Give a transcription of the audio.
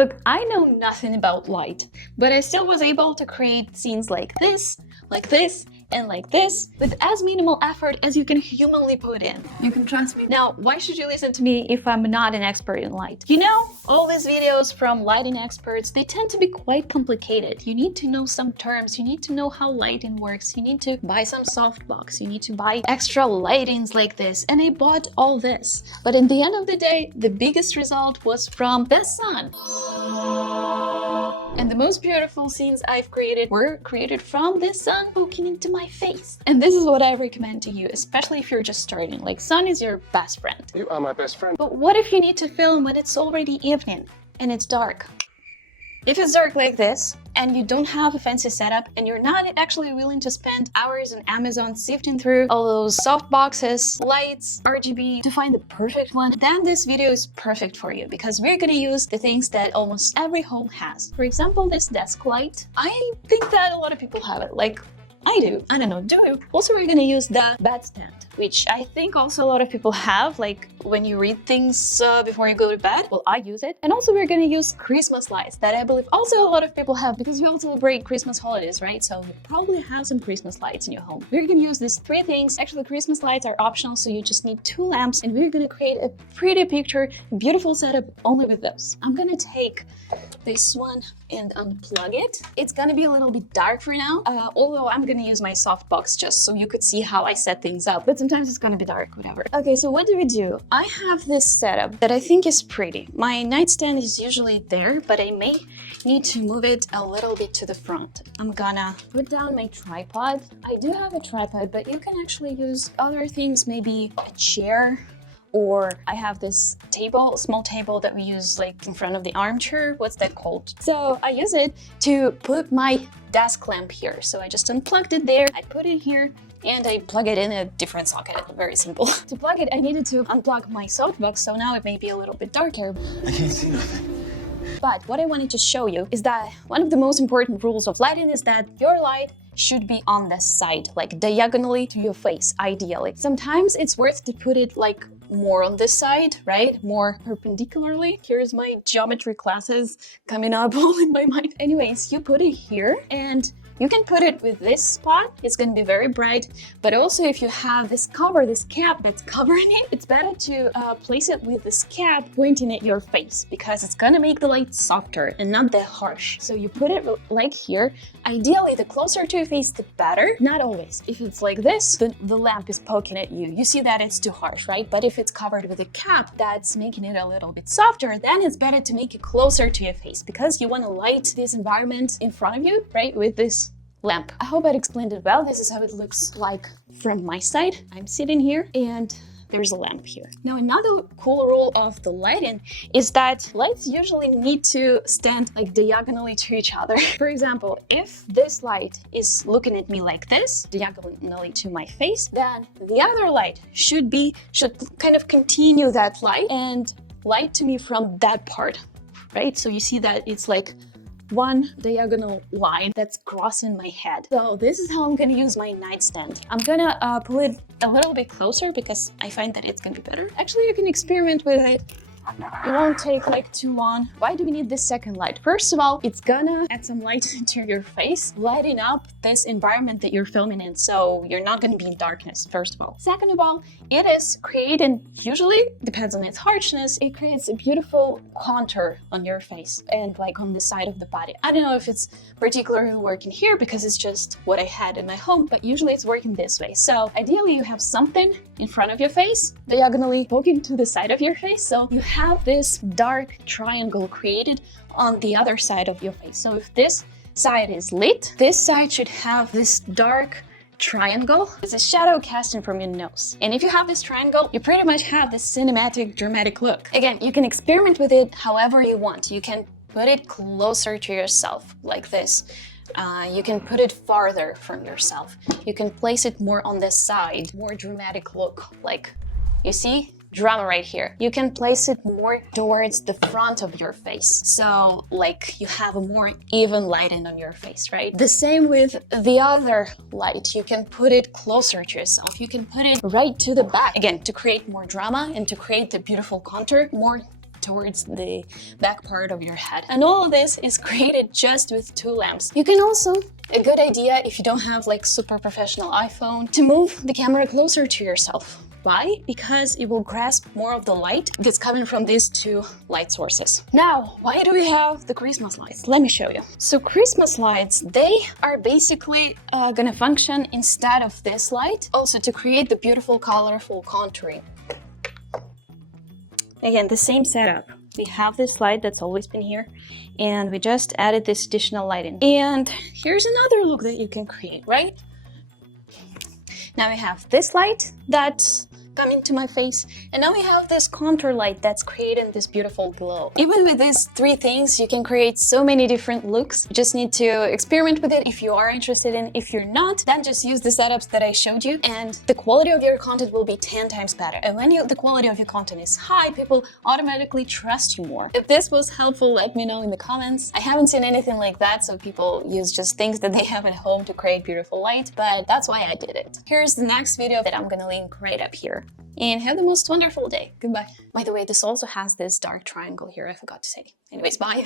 Look, I know nothing about light, but I still was able to create scenes like this, and like this, with as minimal effort as you can humanly put in. You can trust me. Now, why should you listen to me if I'm not an expert in light? You know, all these videos from lighting experts, they tend to be quite complicated. You need to know some terms, you need to know how lighting works, you need to buy some softbox, you need to buy extra lightings like this, and I bought all this. But in the end of the day, the biggest result was from the sun. And the most beautiful scenes I've created were created from the sun poking into my face. And this is what I recommend to you, especially if you're just starting. Like, sun is your best friend. You are my best friend. But what if you need to film when it's already evening and it's dark? If it's dark like this, and you don't have a fancy setup, and you're not actually willing to spend hours on Amazon sifting through all those soft boxes, lights, RGB to find the perfect one, then this video is perfect for you, because we're gonna use the things that almost every home has. For example, this desk light. I think that a lot of people have it, like I do. I don't know, do you? Also, we're gonna use the bed stand, which I think also a lot of people have, like when you read things before you go to bed. Well, I use it. And also we're gonna use Christmas lights that I believe also a lot of people have, because we all celebrate Christmas holidays, right? So you probably have some Christmas lights in your home. We're gonna use these three things. Actually, Christmas lights are optional, so you just need 2 lamps, and we're gonna create a pretty picture, beautiful setup only with those. I'm gonna take this one and unplug it. It's gonna be a little bit dark for now, although I'm gonna use my softbox just so you could see how I set things up, but sometimes it's gonna be dark, whatever. Okay, so what do? I have this setup that I think is pretty. My nightstand is usually there, but I may need to move it a little bit to the front. I'm gonna put down my tripod. I do have a tripod, but you can actually use other things, maybe a chair, or I have this table, small table that we use like in front of the armchair. What's that called? So I use it to put my desk lamp here. So I just unplugged it there, I put it here, and I plug it in a different socket. Very simple. To plug it, I needed to unplug my softbox, so now it may be a little bit darker. I can't see nothing. But what I wanted to show you is that one of the most important rules of lighting is that your light should be on the side, like diagonally to your face, ideally. Sometimes it's worth to put it like more on this side, right? More perpendicularly. Here's my geometry classes coming up all in my mind. Anyways, you put it here, and you can put it with this spot. It's going to be very bright, but also if you have this cover, this cap that's covering it, it's better to place it with this cap pointing at your face, because it's going to make the light softer and not that harsh. So you put it like here. Ideally, the closer to your face, the better. Not always. If it's like this, the lamp is poking at you. You see that it's too harsh, right? But if it's covered with a cap that's making it a little bit softer, then it's better to make it closer to your face, because you want to light this environment in front of you, right? With this lamp. I hope I explained it well. This is how it looks like from my side. I'm sitting here and there's a lamp here. Now, another cool rule of the lighting is that lights usually need to stand like diagonally to each other. For example, if this light is looking at me like this, diagonally to my face, then the other light should kind of continue that light and light to me from that part, right? So you see that it's like one diagonal line that's crossing my head. So this is how I'm gonna use my nightstand. I'm gonna pull it a little bit closer because I find that it's gonna be better. Actually, you can experiment with it. It won't take like too long. Why do we need this second light? First of all, it's gonna add some light to your face, lighting up this environment that you're filming in, so you're not gonna be in darkness, first of all. Second of all, it is creating, usually, depends on its harshness, it creates a beautiful contour on your face and like on the side of the body. I don't know if it's particularly working here because it's just what I had in my home, but usually it's working this way. So ideally you have something in front of your face, diagonally poking to the side of your face, so you have this dark triangle created on the other side of your face. So if this side is lit, this side should have this dark triangle. It's a shadow casting from your nose. And if you have this triangle, you pretty much have this cinematic, dramatic look. Again, you can experiment with it however you want. You can put it closer to yourself, like this. You can put it farther from yourself. You can place it more on the side, more dramatic look, like, you see? Drama right here. You can place it more towards the front of your face. So like you have a more even lighting on your face, right? The same with the other light. You can put it closer to yourself. You can put it right to the back. Again, to create more drama and to create the beautiful contour more towards the back part of your head. And all of this is created just with 2 lamps. You can also, a good idea if you don't have like super professional iPhone, to move the camera closer to yourself. Why? Because it will grasp more of the light that's coming from these 2 light sources. Now, why do we have the Christmas lights? Let me show you. So Christmas lights, they are basically gonna function instead of this light, also to create the beautiful colorful contouring. Again, the same setup. We have this light that's always been here, and we just added this additional light in. And here's another look that you can create, right? Now we have this light that's coming to my face, and now we have this contour light that's creating this beautiful glow. Even with these 3 things, you can create so many different looks. You just need to experiment with it if you are interested in. If you're not, then just use the setups that I showed you, and the quality of your content will be 10 times better. And when the quality of your content is high, people automatically trust you more. If this was helpful, let me know in the comments. I haven't seen anything like that, so people use just things that they have at home to create beautiful light, but that's why I did it. Here's the next video that I'm gonna link right up here. And have the most wonderful day. Goodbye. By the way, this also has this dark triangle here, I forgot to say. Anyways, bye.